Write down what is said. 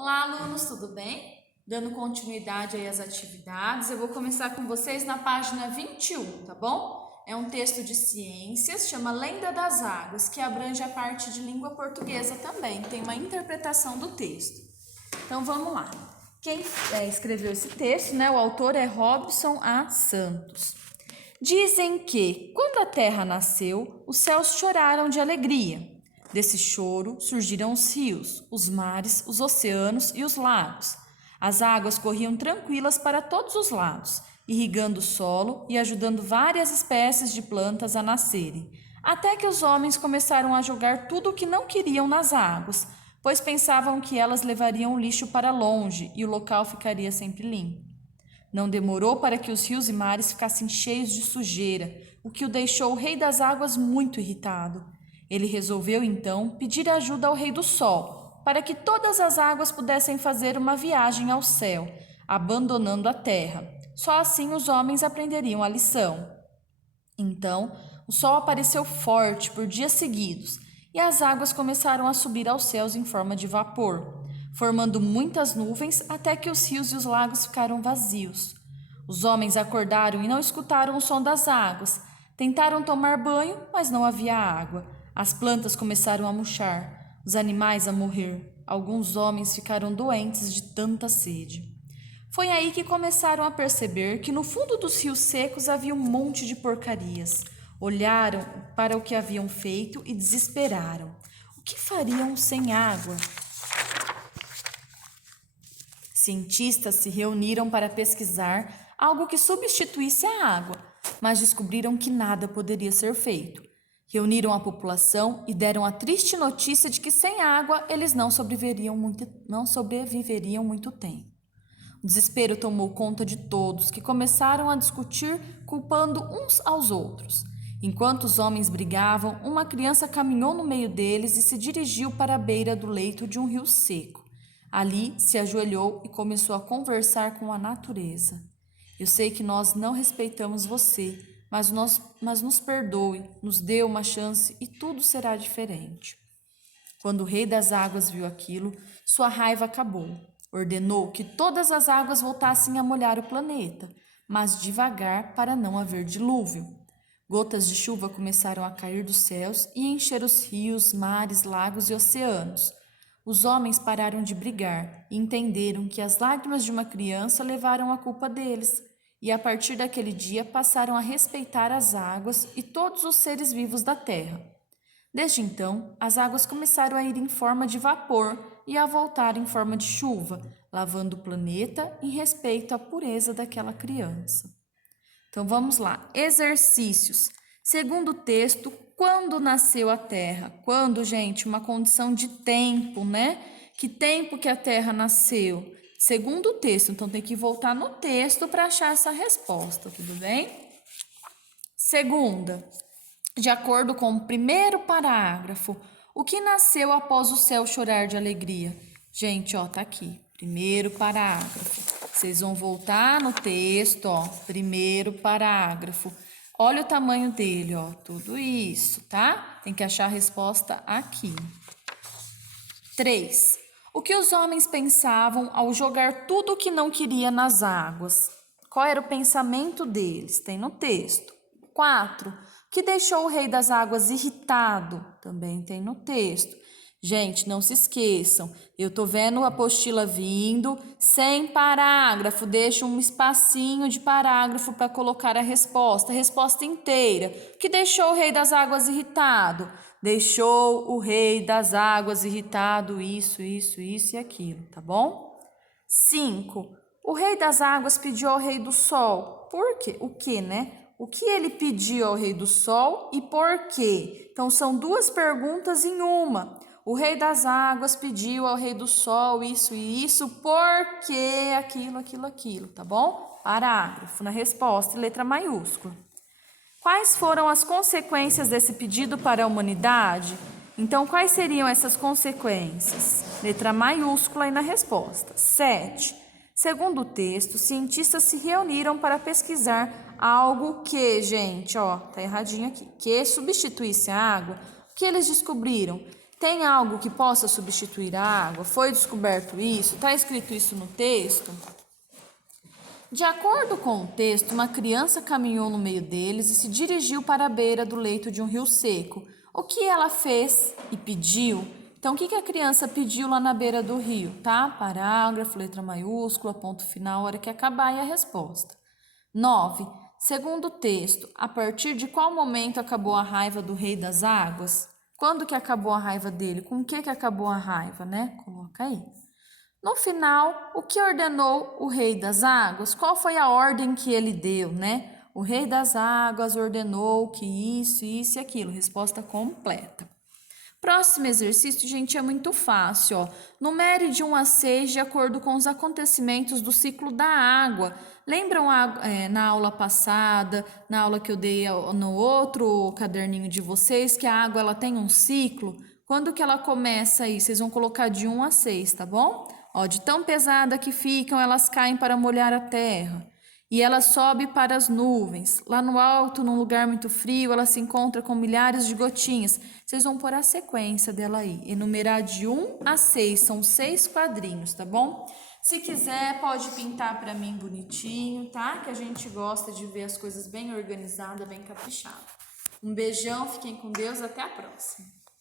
Olá, alunos, tudo bem? Dando continuidade aí às atividades, eu vou começar com vocês na página 21, tá bom? É um texto de ciências, chama Lenda das Águas, que abrange a parte de língua portuguesa também, tem uma interpretação do texto. Então, vamos lá. Quem escreveu esse texto, né? O autor é Robson A. Santos. Dizem que, quando a terra nasceu, os céus choraram de alegria. Desse choro surgiram os rios, os mares, os oceanos e os lagos. As águas corriam tranquilas para todos os lados, irrigando o solo e ajudando várias espécies de plantas a nascerem, até que os homens começaram a jogar tudo o que não queriam nas águas, pois pensavam que elas levariam o lixo para longe e o local ficaria sempre limpo. Não demorou para que os rios e mares ficassem cheios de sujeira, o que o deixou o Rei das Águas muito irritado. Ele resolveu, então, pedir ajuda ao Rei do Sol, para que todas as águas pudessem fazer uma viagem ao céu, abandonando a terra. Só assim os homens aprenderiam a lição. Então, o sol apareceu forte por dias seguidos, e as águas começaram a subir aos céus em forma de vapor, formando muitas nuvens até que os rios e os lagos ficaram vazios. Os homens acordaram e não escutaram o som das águas. Tentaram tomar banho, mas não havia água. As plantas começaram a murchar, os animais a morrer. Alguns homens ficaram doentes de tanta sede. Foi aí que começaram a perceber que no fundo dos rios secos havia um monte de porcarias. Olharam para o que haviam feito e desesperaram. O que fariam sem água? Cientistas se reuniram para pesquisar algo que substituísse a água, mas descobriram que nada poderia ser feito. Reuniram a população e deram a triste notícia de que sem água eles não sobreviveriam muito tempo. O desespero tomou conta de todos, que começaram a discutir, culpando uns aos outros. Enquanto os homens brigavam, uma criança caminhou no meio deles e se dirigiu para a beira do leito de um rio seco. Ali se ajoelhou e começou a conversar com a natureza. Eu sei que nós não respeitamos você, mas nos perdoe, nos dê uma chance e tudo será diferente. Quando o Rei das Águas viu aquilo, sua raiva acabou. Ordenou que todas as águas voltassem a molhar o planeta, mas devagar para não haver dilúvio. Gotas de chuva começaram a cair dos céus e encher os rios, mares, lagos e oceanos. Os homens pararam de brigar e entenderam que as lágrimas de uma criança levaram a culpa deles, e a partir daquele dia passaram a respeitar as águas e todos os seres vivos da terra. Desde então, as águas começaram a ir em forma de vapor e a voltar em forma de chuva, lavando o planeta em respeito à pureza daquela criança. Então vamos lá, exercícios. Segundo o texto, quando nasceu a Terra? Quando, gente? Uma condição de tempo, né? Que tempo que a Terra nasceu? Segundo o texto, então tem que voltar no texto para achar essa resposta, tudo bem? Segunda, de acordo com o primeiro parágrafo, o que nasceu após o céu chorar de alegria? Gente, ó, tá aqui, primeiro parágrafo. Vocês vão voltar no texto, ó, primeiro parágrafo. Olha o tamanho dele, ó, tudo isso, tá? Tem que achar a resposta aqui. 3. O que os homens pensavam ao jogar tudo o que não queria nas águas? Qual era o pensamento deles? Tem no texto. 4. O que deixou o Rei das Águas irritado? Também tem no texto. Gente, não se esqueçam, eu tô vendo a apostila vindo, sem parágrafo, deixa um espacinho de parágrafo para colocar a resposta inteira. O que deixou o Rei das Águas irritado? Deixou o Rei das Águas irritado, isso e aquilo, tá bom? 5. O Rei das Águas pediu ao Rei do Sol. Por quê? O que, né? O que ele pediu ao Rei do Sol e por quê? Então, são duas perguntas em uma. O Rei das Águas pediu ao Rei do Sol isso e isso, porque aquilo, tá bom? Parágrafo na resposta, letra maiúscula. Quais foram as consequências desse pedido para a humanidade? Então, quais seriam essas consequências? Letra maiúscula aí na resposta. 7. Segundo o texto, cientistas se reuniram para pesquisar algo que, gente, ó, tá erradinho aqui, que substituísse a água. O que eles descobriram? Tem algo que possa substituir a água? Foi descoberto isso? Está escrito isso no texto? De acordo com o texto, uma criança caminhou no meio deles e se dirigiu para a beira do leito de um rio seco. O que ela fez e pediu? Então, o que a criança pediu lá na beira do rio? Tá? Parágrafo, letra maiúscula, ponto final, hora que acabar e a resposta. 9. Segundo o texto, a partir de qual momento acabou a raiva do rei das águas? Quando que acabou a raiva dele? Com o que acabou a raiva, né? Coloca aí. No final, o que ordenou o rei das águas? Qual foi a ordem que ele deu, né? O rei das águas ordenou que isso e aquilo. Resposta completa. Próximo exercício, gente, é muito fácil, ó. Numere de 1 a 6 de acordo com os acontecimentos do ciclo da água. Lembram na aula passada, na aula que eu dei no outro caderninho de vocês, que a água ela tem um ciclo? Quando que ela começa aí? Vocês vão colocar de 1 a 6, tá bom? Ó, de tão pesada que ficam, elas caem para molhar a terra. E ela sobe para as nuvens. Lá no alto, num lugar muito frio, ela se encontra com milhares de gotinhas. Vocês vão pôr a sequência dela aí. Enumerar de 1 a 6. São 6 quadrinhos, tá bom? Se quiser, pode pintar para mim bonitinho, tá? Que a gente gosta de ver as coisas bem organizadas, bem caprichadas. Um beijão, fiquem com Deus, até a próxima.